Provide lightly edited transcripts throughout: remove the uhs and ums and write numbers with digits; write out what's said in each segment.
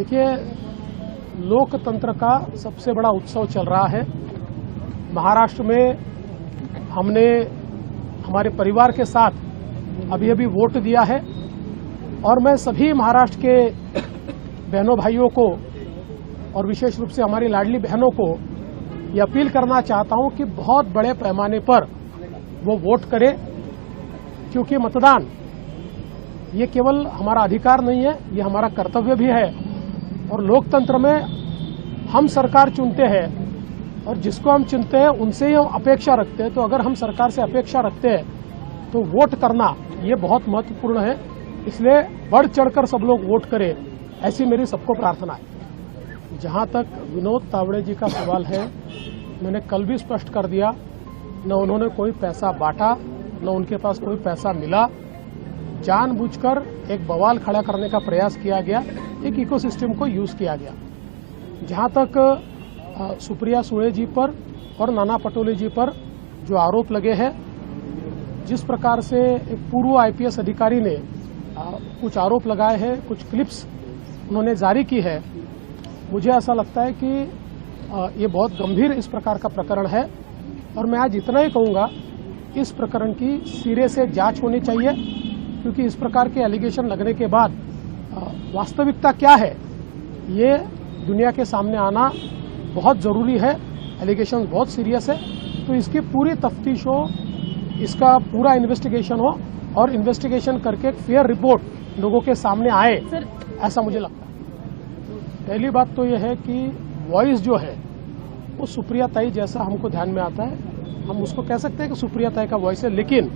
देखिए, लोकतंत्र का सबसे बड़ा उत्सव चल रहा है। महाराष्ट्र में हमने हमारे परिवार के साथ अभी अभी वोट दिया है और मैं सभी महाराष्ट्र के बहनों भाइयों को और विशेष रूप से हमारी लाडली बहनों को ये अपील करना चाहता हूं कि बहुत बड़े पैमाने पर वो वोट करें, क्योंकि मतदान ये केवल हमारा अधिकार नहीं है, ये हमारा कर्तव्य भी है। और लोकतंत्र में हम सरकार चुनते हैं और जिसको हम चुनते हैं उनसे ही हम अपेक्षा रखते हैं। तो अगर हम सरकार से अपेक्षा रखते हैं तो वोट करना ये बहुत महत्वपूर्ण है। इसलिए बढ़ चढ़कर सब लोग वोट करें, ऐसी मेरी सबको प्रार्थना है। जहां तक विनोद तावड़े जी का सवाल है, मैंने कल भी स्पष्ट कर दिया, न उन्होंने कोई पैसा बांटा, न उनके पास कोई पैसा मिला। जानबूझकर एक बवाल खड़ा करने का प्रयास किया गया, एक इकोसिस्टम को यूज किया गया। जहां तक सुप्रिया सुळे जी पर और नाना पटोले जी पर जो आरोप लगे हैं, जिस प्रकार से एक पूर्व आईपीएस अधिकारी ने कुछ आरोप लगाए हैं, कुछ क्लिप्स उन्होंने जारी की है, मुझे ऐसा लगता है कि ये बहुत गंभीर इस प्रकार का प्रकरण है। और मैं आज इतना ही कहूँगा, इस प्रकरण की सिरे से जांच होनी चाहिए, क्योंकि इस प्रकार के एलिगेशन लगने के बाद वास्तविकता क्या है ये दुनिया के सामने आना बहुत ज़रूरी है। एलिगेशन बहुत सीरियस है, तो इसकी पूरी तफ्तीश हो, इसका पूरा इन्वेस्टिगेशन हो और इन्वेस्टिगेशन करके एक फेयर रिपोर्ट लोगों के सामने आए, ऐसा मुझे लगता है। पहली बात तो यह है कि वॉइस जो है वो सुप्रिया ताई जैसा हमको ध्यान में आता है, हम उसको कह सकते हैं कि सुप्रिया ताई का वॉइस है। लेकिन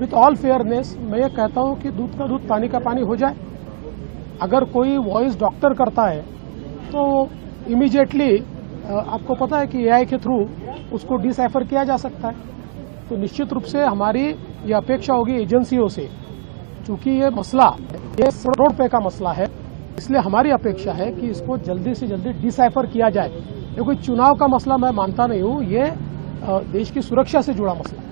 विथ ऑल फेयरनेस मैं ये कहता हूँ कि दूध का दूध पानी का पानी हो जाए। अगर कोई वॉइस डॉक्टर करता है तो इमीडिएटली आपको पता है कि एआई के थ्रू उसको डिसाइफर किया जा सकता है। तो निश्चित रूप से हमारी ये अपेक्षा होगी एजेंसियों से, चूंकि ये मसला ये करोड़ रुपए का मसला है, इसलिए हमारी अपेक्षा है कि इसको जल्दी से जल्दी डिसाइफर किया जाए। ये कोई चुनाव का मसला मैं मानता नहीं हूँ, ये देश की सुरक्षा से जुड़ा मसला है।